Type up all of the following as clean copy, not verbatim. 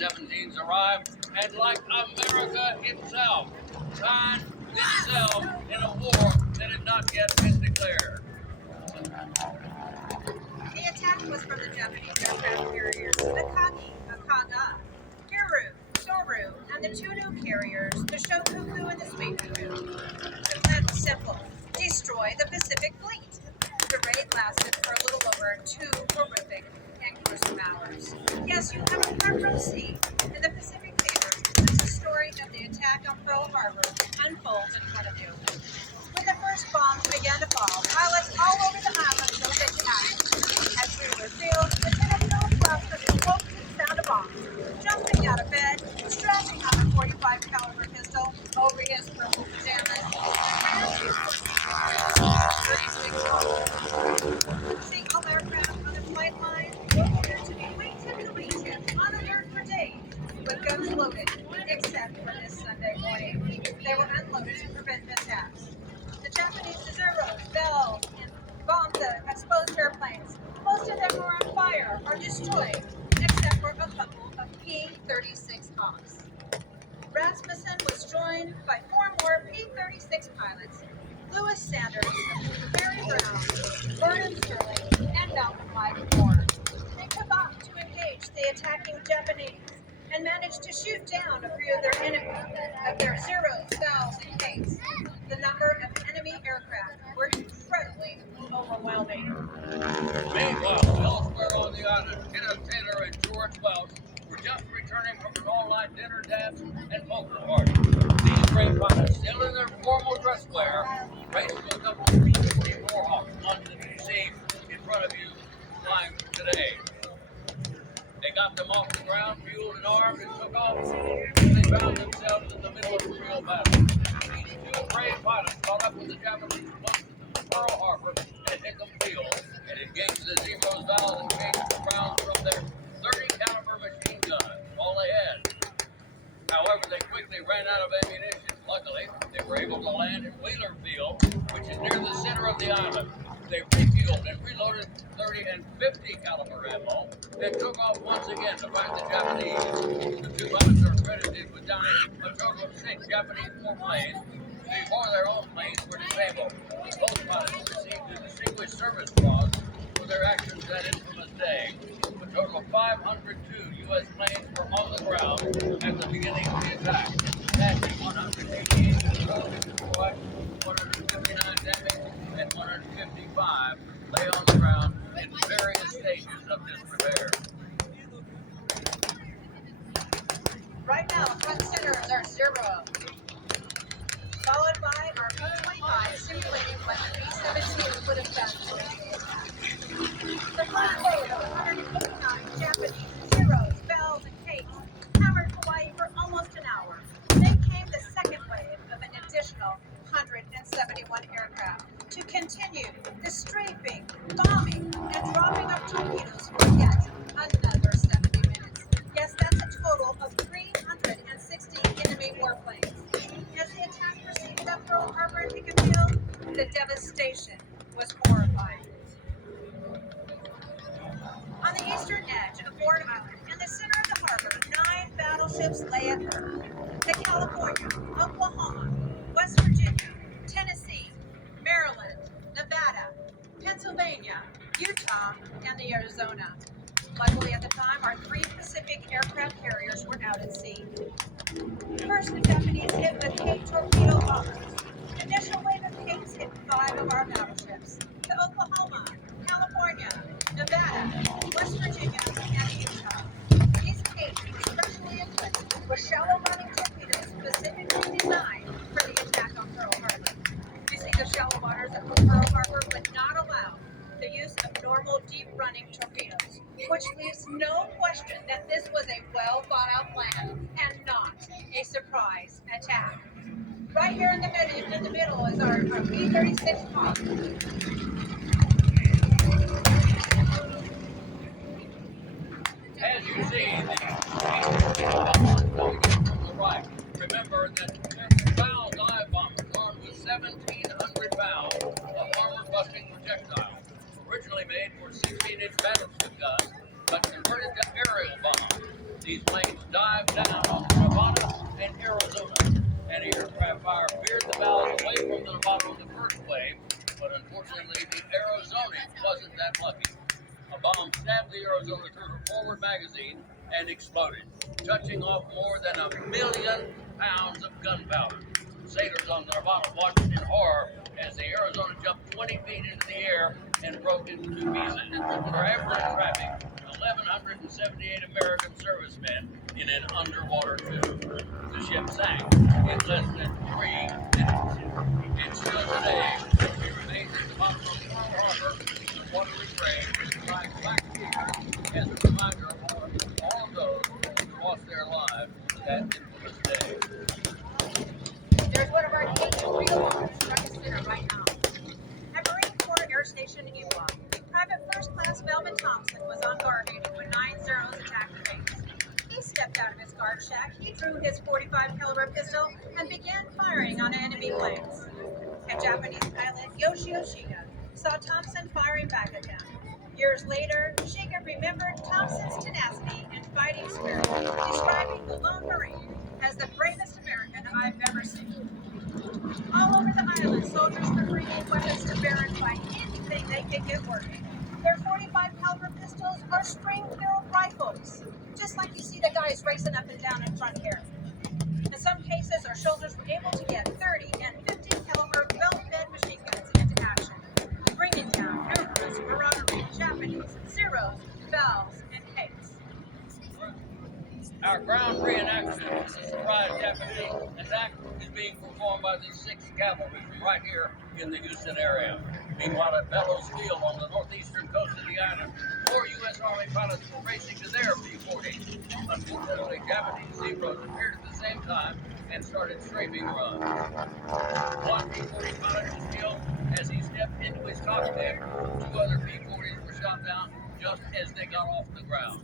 B-17s arrive, and like America itself, find itself in a war that had not yet been declared. The attack was from the Japanese aircraft carriers, the Kagi, Akaga, Hiru, Toru, and the two new carriers, the Shokuku and the Suikoku. The plan was simple: destroy the Pacific Fleet. The raid lasted for a little over 2 horrific and gruesome hours. Yes, you have a front row seat in the Pacific theater as the story of the attack on Pearl Harbor unfolds in front of you. When the first bombs began to fall, pilots all over the island showed their action. As we were revealed, Lieutenant Philip Russell woke to the sound of bombs, jumping out of bed, strapping on a .45 caliber pistol over his purple pajamas. See all aircraft on the flight line appeared to be wingtipped on alert for days, with guns loaded, except for this Sunday morning. They were unloaded to prevent mishaps. The Japanese Zeros, Bells, and bombed the exposed airplanes. Most of them were on fire or destroyed, except for a couple of P-36 Hawks. Rasmussen was joined by 4 more P-36 pilots: Lewis Sanders, Harry Brown, Vernon Sterling, and Malcolm Moore. They took off to engage the attacking Japanese and managed to shoot down a few of their Zeros, Bells, and Capes. The number of enemy aircraft were incredibly overwhelming. Meanwhile, elsewhere on the island, Kenneth Taylor and George Welch were just returning from an all-night dinner dance and poker party. These raid pilots, still in their formal dress wear, raced to a couple of P-54 Hawks, ones that you see in front of you flying today. They got them off the ground, fueled and armed, and took off. They found themselves in the middle of a real battle. These 2 brave pilots caught up with the Japanese close to Pearl Harbor at Hickam Field and engaged the Zeros, Valves, and Capes rounds from their 30 caliber machine guns, all they had. However, they quickly ran out of ammunition. Luckily, they were able to land at Wheeler Field, which is near the center of the island. They refueled and reloaded 30 and 50 caliber ammo, and took off once again to fight the Japanese. The 2 pilots are credited with downing a total of 6 Japanese warplanes before their own planes were disabled. Both pilots received a Distinguished Service Cross for their actions that infamous day. A total of 502 U.S. planes were on the ground at the beginning of the attack. Passing 188 destroyed, 159 damaged, and 155 lay on the ground in various stages of disrepair. Right now, front center is our Zero, followed by our B-25 simulating what the B-17 would have done to the attack. The first wave of 189 Japanese Zeros, Bells, and Capes hammered Hawaii for almost an hour. Then came the second wave of an additional 171 aircraft to continue the strafing, bombing, and dropping of torpedoes for yet another 70 minutes. Yes, that's a total of 360 enemy warplanes. As the attack proceeded up Pearl Harbor and Hickam Field, the devastation was horrifying. On the eastern edge of Ward Island, in the center of the harbor, 9 battleships lay at work. The California, Oklahoma, West Virginia, Tennessee, Maryland, Nevada, Pennsylvania, Utah, and the Arizona. Luckily at the time, our 3 Pacific aircraft carriers were out at sea. First, the Japanese hit the Cape torpedo bombers. Initial wave of Capes hit 5 of our battleships: the Oklahoma, California, Nevada, West Virginia, and Utah. These Capes were specially equipped with shallow-running torpedoes specifically designed for the attack on Pearl Harbor. You see, the shallow waters of Pearl Harbor would not allow the use of normal deep-running torpedoes, which leaves no question that this was a well-thought-out plan and not a surprise attack. Right here in the middle is our B-36 Hawk. As you see, the going in from the right. Remember that they're bound dive bombers armed with 1,700 pounds of armor-busting projectiles, originally made for 16-inch battleship guns, but converted to aerial bombs. The These planes dived down on Nevada and Arizona, and aircraft fire veered the valves away from the Nevada in the first wave, but unfortunately the Arizona wasn't that lucky. A bomb stabbed the Arizona through her forward magazine and exploded, touching off more than 1 million pounds of gunpowder. Sailors on the Nevada watched in horror as the Arizona jumped 20 feet into the air and broke into two pieces, forever in traffic 1,178 American servicemen in an underwater tube. The ship sank in less than 3 minutes. And still today, it remains at the bottom of Pearl Harbor, the watery grave with flags back here as a reminder of all of those who lost their lives that infamous day. There's one of our Navy real bombers struck a center right now. At Marine Corps Air Station Ewa, Private First Class Melvin Thompson was on guard duty when 9 Zeros attacked the base. He stepped out of his guard shack, he drew his .45 caliber pistol, and began firing on enemy planes. A Japanese pilot, Yoshio Shiga, saw Thompson firing back at him. Years later, Shiga remembered Thompson's tenacity and fighting spirit, describing the lone Marine as the bravest American I've ever seen. All over the island, soldiers were bringing weapons to bear and fight anything they could get working. Their .45 caliber pistols are spring-filled rifles, just like you see the guys racing up and down in front here. In some cases, our soldiers were able to get 30 and 50 caliber well-fed machine guns into action, bringing down numerous marauding Japanese Zeros, Valves, and Cakes. Our ground reenactment of the surprise Japanese attack is being performed by the 6th Cavalry from right here in the Houston area. Meanwhile, at Bellows Field on the northeastern coast of the island, 4 U.S. Army pilots were racing to their B-40. Unfortunately, Japanese Zeros appeared at the same time and started scraping runs. One B-40 pilot was killed as he stepped into his cockpit. 2 other B-40s were shot down just as they got off the ground.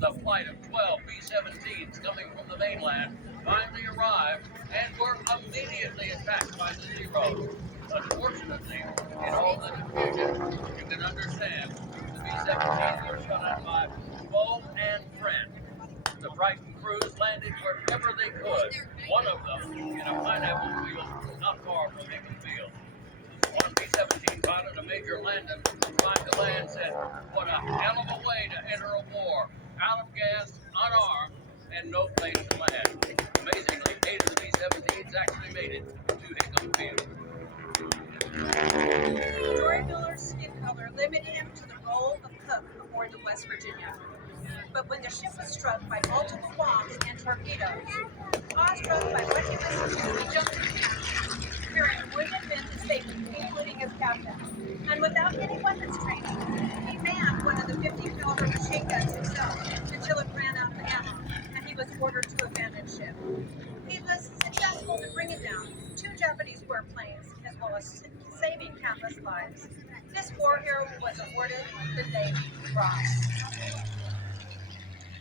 The flight of 12 B-17s coming from the mainland finally arrived and were immediately attacked by the Zeros. Unfortunately, in all the confusion, you can understand the B-17s were shot at by foe and friend. The frightened crews landed wherever they could, one of them in a pineapple field not far from Lincoln Field. One B-17 pilot, a Major Landon, trying to land, said, "What a hell of a way to enter a war. Out of gas, unarmed, and no place to land." Amazingly, 8 of the B-17s actually made it to Hickam Field. Joy Miller's skin color limited him to the role of cook aboard the West Virginia. But when the ship was struck by multiple bombs and torpedoes, awestruck by what he was seeing, he jumped into action, fearing wounded men to safety, including his captain. And without any weapons training, he manned one of the 50 caliber machine guns himself until it ran out of ammo, and he was ordered to abandon ship. He was successful in bringing down 2 Japanese warplanes, as well as saving countless lives. This war hero was awarded the Navy Cross.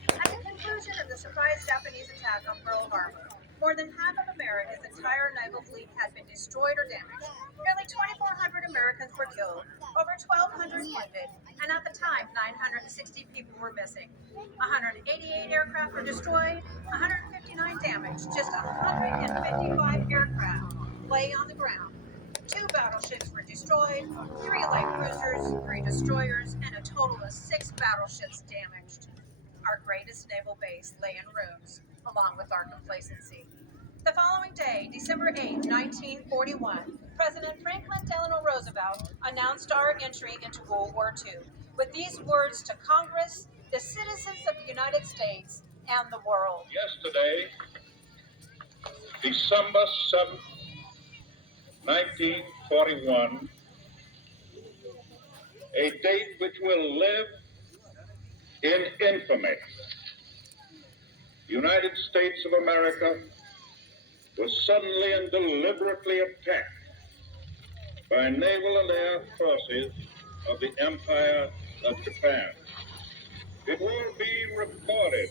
At the conclusion of the surprise Japanese attack on Pearl Harbor, more than half of America's entire naval fleet had been destroyed or damaged. Nearly 2,400 Americans were killed, over 1,200 wounded, and at the time, 960 people were missing. 188 aircraft were destroyed, 159 damaged. Just 155 aircraft lay on the ground. 2 battleships were destroyed, 3 light cruisers, 3 destroyers, and a total of 6 battleships damaged. Our greatest naval base lay in ruins, along with our complacency. The following day, December 8, 1941, President Franklin Delano Roosevelt announced our entry into World War II with these words to Congress, the citizens of the United States, and the world. Yesterday, December 7, 1941, a date which will live in infamy. The United States of America was suddenly and deliberately attacked by naval and air forces of the Empire of Japan. It will be reported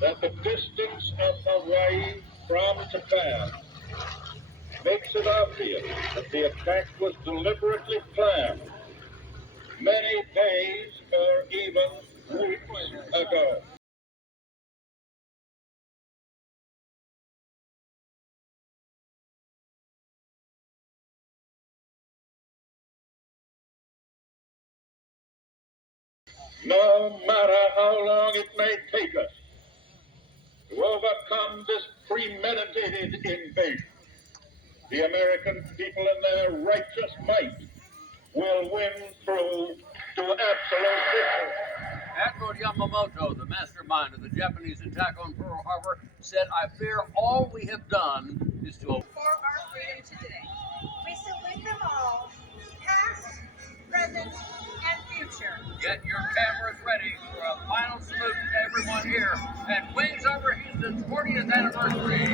that the distance of Hawaii from Japan makes it obvious that the attack was deliberately planned many days or even weeks ago. no matter how long it may take us to overcome this premeditated invasion. The American people in their righteous might will win through to absolute victory. Admiral Yamamoto, the mastermind of the Japanese attack on Pearl Harbor, said, "I fear all we have done is to..." For our freedom today. We salute them all, past, present, and future. Get your cameras ready for a final salute to everyone here at Wings Over Houston's 40th anniversary.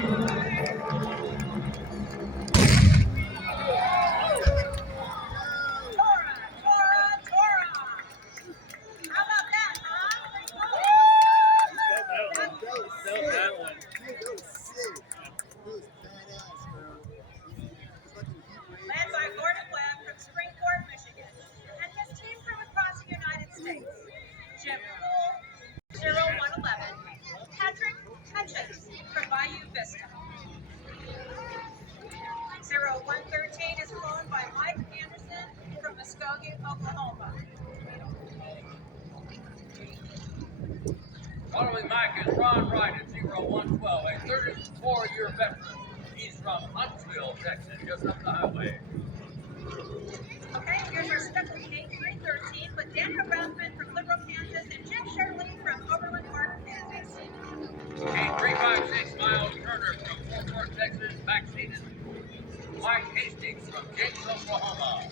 Tora, Tora, Tora! How about that, huh? That one. Led by Gordon Webb from Springport, Michigan, and his team from across the United States. Jim Poole, 0111, Patrick Hutchins from Bayou Vista. 0113 is flown by Mike Anderson from Muskogee, Oklahoma. Following Mike is Ron Wright at 0112, a 34-year veteran. He's from Huntsville, Texas, just up the highway. Okay, here's our special K 313 with Daniel Rathman from Liberal, Kansas, and Jim Shirley from Overland Park, Kansas. K356, Miles Turner from Fort Worth, Texas, backseated. Mike Hastings from James, Oklahoma.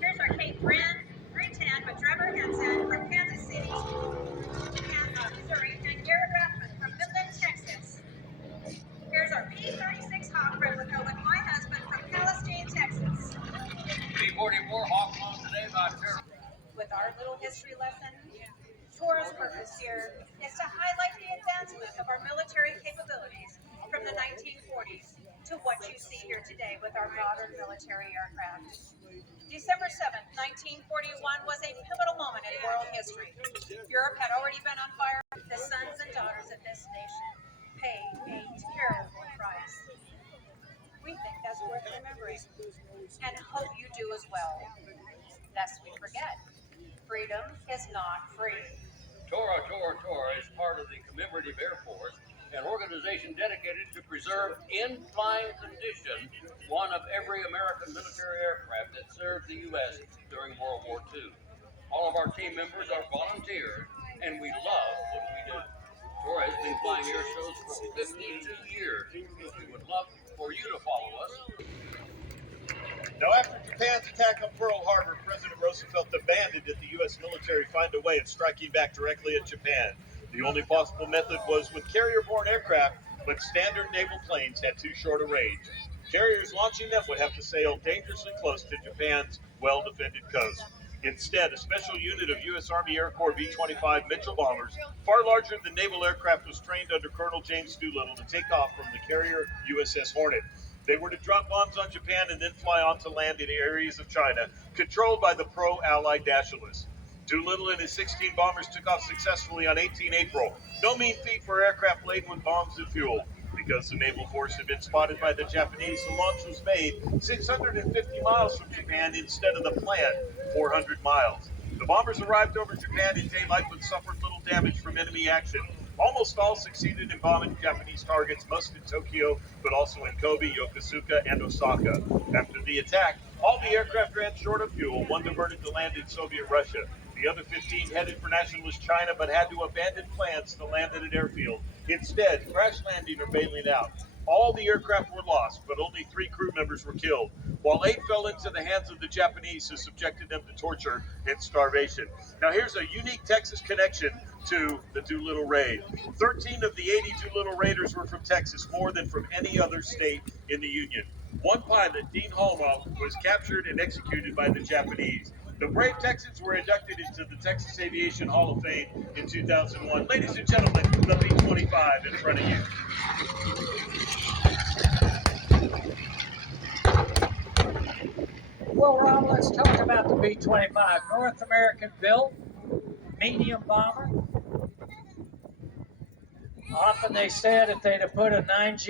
Here's our Kate Brand, 310 with Trevor Henson from Kansas City, Missouri, and Garrett Rathman from Milton, Texas. Here's our P36 Hawk replica with my husband from Palestine, Texas. P44 Hawk flown today by Terror. With our little history lesson, Tora's purpose here is to highlight the advancement of our military capabilities from the 1940s to what you see here today with our modern military aircraft. December 7th, 1941 was a pivotal moment in world history. Europe had already been on fire. The sons and daughters of this nation paid a terrible price. We think that's worth remembering, and hope you do as well. Lest we forget, freedom is not free. Tora Tora Tora is part of the Commemorative Air Force, an organization dedicated to preserve in flying condition one of every American military aircraft that served the U.S. during World War II. All of our team members are volunteers, and we love what we do. Tora has been flying air shows for 52 years. We would love for you to follow us. Now, after Japan's attack on Pearl Harbor, President Roosevelt demanded that the U.S. military find a way of striking back directly at Japan. The only possible method was with carrier-borne aircraft, but standard naval planes had too short a range. Carriers launching them would have to sail dangerously close to Japan's well-defended coast. Instead, a special unit of U.S. Army Air Corps B-25 Mitchell bombers, far larger than naval aircraft, was trained under Colonel James Doolittle to take off from the carrier USS Hornet. They were to drop bombs on Japan and then fly onto land in areas of China, controlled by the pro-Allied nationalists. Doolittle and his 16 bombers took off successfully on 18 April. No mean feat for aircraft laden with bombs and fuel. Because the naval force had been spotted by the Japanese, the launch was made 650 miles from Japan instead of the planned 400 miles. The bombers arrived over Japan in daylight but suffered little damage from enemy action. Almost all succeeded in bombing Japanese targets, most in Tokyo, but also in Kobe, Yokosuka, and Osaka. After the attack, all the aircraft ran short of fuel, one diverted to land in Soviet Russia. The other 15 headed for nationalist China, but had to abandon plans to land at an airfield. Instead, crash landing or bailing out. All the aircraft were lost, but only 3 crew members were killed, while 8 fell into the hands of the Japanese, who subjected them to torture and starvation. Now here's a unique Texas connection to the Doolittle Raid. 13 of the 80 Doolittle Raiders were from Texas, more than from any other state in the Union. One pilot, Dean Hallma, was captured and executed by the Japanese. The brave Texans were inducted into the Texas Aviation Hall of Fame in 2001. Ladies and gentlemen, the B-25 in front of you. Well, Rob, let's talk about the B-25. North American built, medium bomber. Often they said if they'd have put a 9G